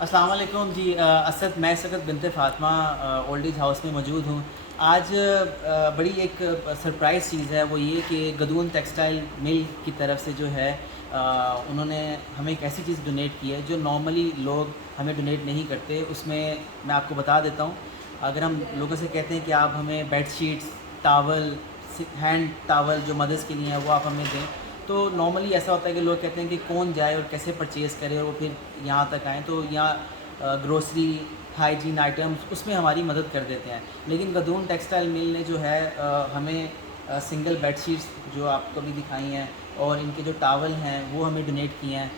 السلام علیکم جی. اسد میں اس وقت بنت فاطمہ اولڈ ایج ہاؤس میں موجود ہوں. آج بڑی ایک سرپرائز چیز ہے، وہ یہ کہ گدون ٹیکسٹائل مل کی طرف سے جو ہے انہوں نے ہمیں ایک ایسی چیز ڈونیٹ کی ہے جو نارملی لوگ ہمیں ڈونیٹ نہیں کرتے. اس میں آپ کو بتا دیتا ہوں. اگر ہم لوگوں سے کہتے ہیں کہ آپ ہمیں bed sheets, towel, hand towel جو مدرس کے لیے ہیں وہ آپ ہمیں دیں، تو نارملی ایسا ہوتا ہے کہ لوگ کہتے ہیں کہ کون جائے اور کیسے پرچیز کرے اور وہ پھر یہاں تک آئیں. تو یہاں گروسری، ہائیجین آئٹمس اس میں ہماری مدد کر دیتے ہیں. لیکن گدون ٹیکسٹائل مل نے جو ہے ہمیں سنگل بیڈ شیٹس جو آپ کو بھی دکھائی ہیں اور ان کے جو ٹاول ہیں وہ ہمیں ڈونیٹ کیے ہیں.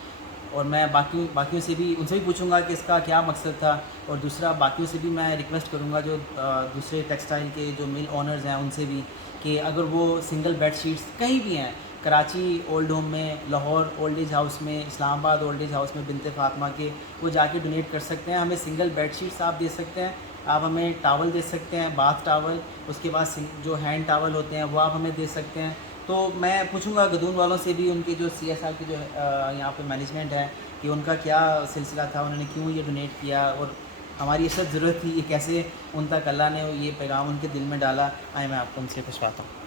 اور میں باقیوں سے بھی ان سے بھی پوچھوں گا کہ اس کا کیا مقصد تھا. اور دوسرا باقیوں سے بھی میں ریکویسٹ کروں گا جو دوسرے ٹیکسٹائل کے جو مل اونرز ہیں ان سے بھی، کہ اگر وہ سنگل بیڈ شیٹس کہیں بھی ہیں، کراچی اولڈ ہوم میں، لاہور اولڈ ایج ہاؤس میں، اسلام آباد اولڈ ایج ہاؤس میں بنت فاطمہ کے، وہ جا کے ڈونیٹ کر سکتے ہیں. ہمیں سنگل بیڈ شیٹس آپ دے سکتے ہیں، آپ ہمیں ٹاول دے سکتے ہیں، باتھ ٹاول، اس کے بعد جو ہینڈ ٹاول ہوتے ہیں وہ آپ ہمیں دے سکتے ہیں. تو میں پوچھوں گا گدون والوں سے بھی، ان کے جو سی ایس آر کی جو یہاں پہ مینجمنٹ ہے، کہ ان کا کیا سلسلہ تھا، انہوں نے کیوں یہ ڈونیٹ کیا اور ہماری اس وقت ضرورت تھی، یہ کیسے ان تک اللہ نے یہ پیغام ان کے دل میں ڈالا. آئے میں آپ کو ان سے پوچھواتا ہوں.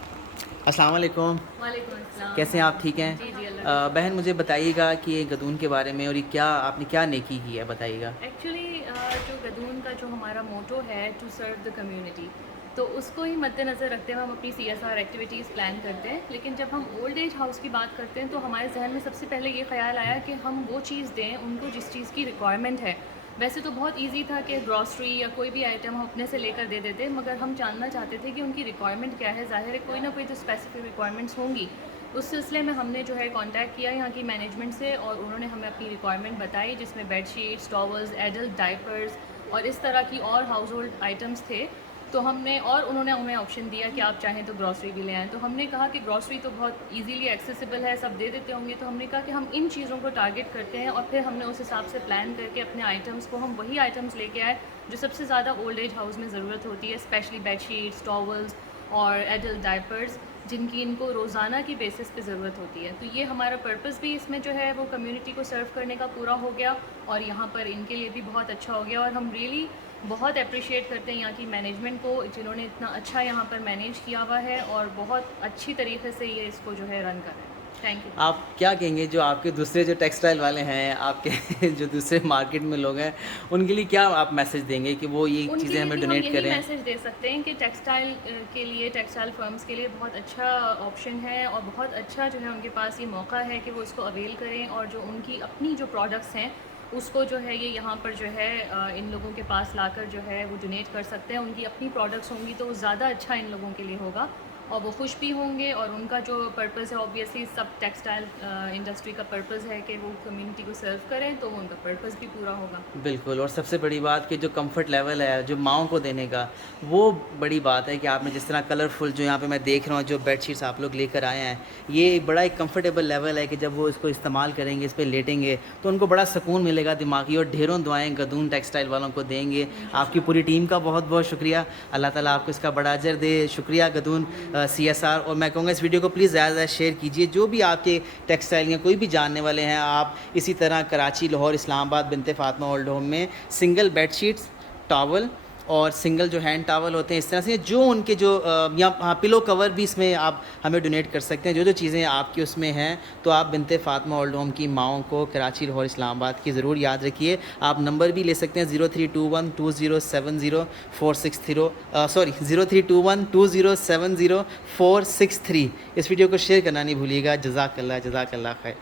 السلام علیکم. وعلیکم السلام. کیسے ہیں آپ؟ ٹھیک ہیں؟ جی جی اللہ. بہن مجھے بتائیے گا کہ یہ گدون کے بارے میں اور یہ کیا آپ نے کیا نیکی کی ہے، بتائیے گا. ایکچولی جو گدون کا جو ہمارا موٹو ہے ٹو سرو دا کمیونٹی، تو اس کو ہی مد نظر رکھتے ہوئے ہم اپنی C S R activities plan کرتے ہیں. لیکن جب ہم اولڈ ایج ہاؤس کی بات کرتے ہیں تو ہمارے ذہن میں سب سے پہلے یہ خیال آیا کہ ہم وہ چیز دیں ان کو جس چیز کی ریکوائرمنٹ ہے. ویسے تو بہت ایزی تھا کہ گراسری یا کوئی بھی آئٹم ہم اپنے سے لے کر دے دیتے، مگر ہم جاننا چاہتے تھے کہ ان کی ریکوائرمنٹ کیا ہے. ظاہر ہے کوئی نہ کوئی تو اسپیسیفک ریکوائرمنٹس ہوں گی. اس سلسلے میں ہم نے جو ہے کانٹیکٹ کیا یہاں کی مینجمنٹ سے، اور انہوں نے ہمیں اپنی ریکوائرمنٹ بتائی، جس میں بیڈ شیٹس، ٹاولز، ایڈلٹ ڈائپرز اور اس طرح کی اور ہاؤس ہولڈ آئٹمس تھے. تو ہم نے، اور انہوں نے ہمیں آپشن دیا کہ آپ چاہیں تو گراسری بھی لے آئیں. تو ہم نے کہا کہ گراسری تو بہت ایزیلی ایکسیسیبل ہے، سب دے دیتے ہوں گے. تو ہم نے کہا کہ ہم ان چیزوں کو ٹارگٹ کرتے ہیں، اور پھر ہم نے اس حساب سے پلان کر کے اپنے آئٹمس کو ہم وہی آئٹمس لے کے آئے جو سب سے زیادہ اولڈ ایج ہاؤس میں ضرورت ہوتی ہے، اسپیشلی بیڈ شیٹس، ٹاولز اور ایڈلٹ ڈائپرز، جن کی ان کو روزانہ کی بیسس پہ ضرورت ہوتی ہے. تو یہ ہمارا پرپس بھی اس میں جو ہے وہ کمیونٹی کو سرو کرنے کا پورا ہو گیا، اور یہاں پر ان کے لیے بھی بہت اچھا ہو گیا. اور ہم ریئلی بہت اپریشیٹ کرتے ہیں یہاں کی مینجمنٹ کو، جنہوں نے اتنا اچھا یہاں پر مینیج کیا ہوا ہے اور بہت اچھی طریقے سے یہ اس کو جو ہے رن کر رہے ہیں. Thank you. آپ کیا کہیں گے جو آپ کے دوسرے جو ٹیکسٹائل والے ہیں، آپ کے جو دوسرے مارکیٹ میں لوگ ہیں، ان کے لیے کیا آپ میسج دیں گے کہ وہ یہ ان کے چیزیں لیے ہمیں بھی ہم ڈونیٹ یہی کریں؟ میسج دے سکتے ہیں کہ ٹیکسٹائل کے لیے، ٹیکسٹائل فرمز کے لیے بہت اچھا آپشن ہے، اور بہت اچھا جو ہے ان کے پاس یہ موقع ہے کہ وہ اس کو اویل کریں، اور جو ان کی اپنی جو پروڈکٹس ہیں اس کو جو ہے یہ یہاں پر جو ہے ان لوگوں کے پاس لا کر جو ہے وہ ڈونیٹ کر سکتے ہیں. ان کی اپنی پروڈکٹس ہوں گی تو وہ زیادہ اچھا ان لوگوں کے لیے ہوگا، اور وہ خوش بھی ہوں گے. اور ان کا جو پرپز ہے، اوبویسلی سب ٹیکسٹائل انڈسٹری کا پرپز ہے کہ وہ کمیونٹی کو سرو کریں، تو وہ ان کا پرپز بھی پورا ہوگا. بالکل. اور سب سے بڑی بات کہ جو کمفرٹ لیول ہے جو ماؤں کو دینے کا، وہ بڑی بات ہے کہ آپ نے جس طرح کلرفل جو یہاں پہ میں دیکھ رہا ہوں جو بیڈ شیٹس آپ لوگ لے کر آئے ہیں، یہ بڑا ایک کمفرٹیبل لیول ہے کہ جب وہ اس کو استعمال کریں گے، اس پہ لیٹیں گے تو ان کو بڑا سکون ملے گا دماغی. اور ڈھیروں دعائیں گدون ٹیکسٹائل والوں کو دیں گے. آپ کی پوری ٹیم کا بہت بہت شکریہ. اللہ تعالیٰ آپ کو اس کا بڑا اجر دے. شکریہ گدون سی ایس آر. اور میں کہوں گا اس ویڈیو کو پلیز زیادہ زیادہ شیئر کیجیے. جو بھی آپ کے ٹیکسٹائل یا کوئی بھی جاننے والے ہیں، آپ اسی طرح کراچی، لاہور، اسلام آباد بنت فاطمہ اولڈ ہوم میں سنگل بیڈ شیٹس، ٹاول اور سنگل جو ہینڈ ٹاول ہوتے ہیں، اس طرح سے جو ان کے جو یا پلو کور بھی اس میں آپ ہمیں ڈونیٹ کر سکتے ہیں. جو چیزیں آپ کی اس میں ہیں، تو آپ بنت فاطمہ اولڈ ہوم کی ماؤں کو کراچی، لاہور، اسلام آباد کی ضرور یاد رکھیے. آپ نمبر بھی لے سکتے ہیں 032120704630 032120704630. اس ویڈیو کو شیئر کرنا نہیں بھولیے گا. جزاک اللہ خیر.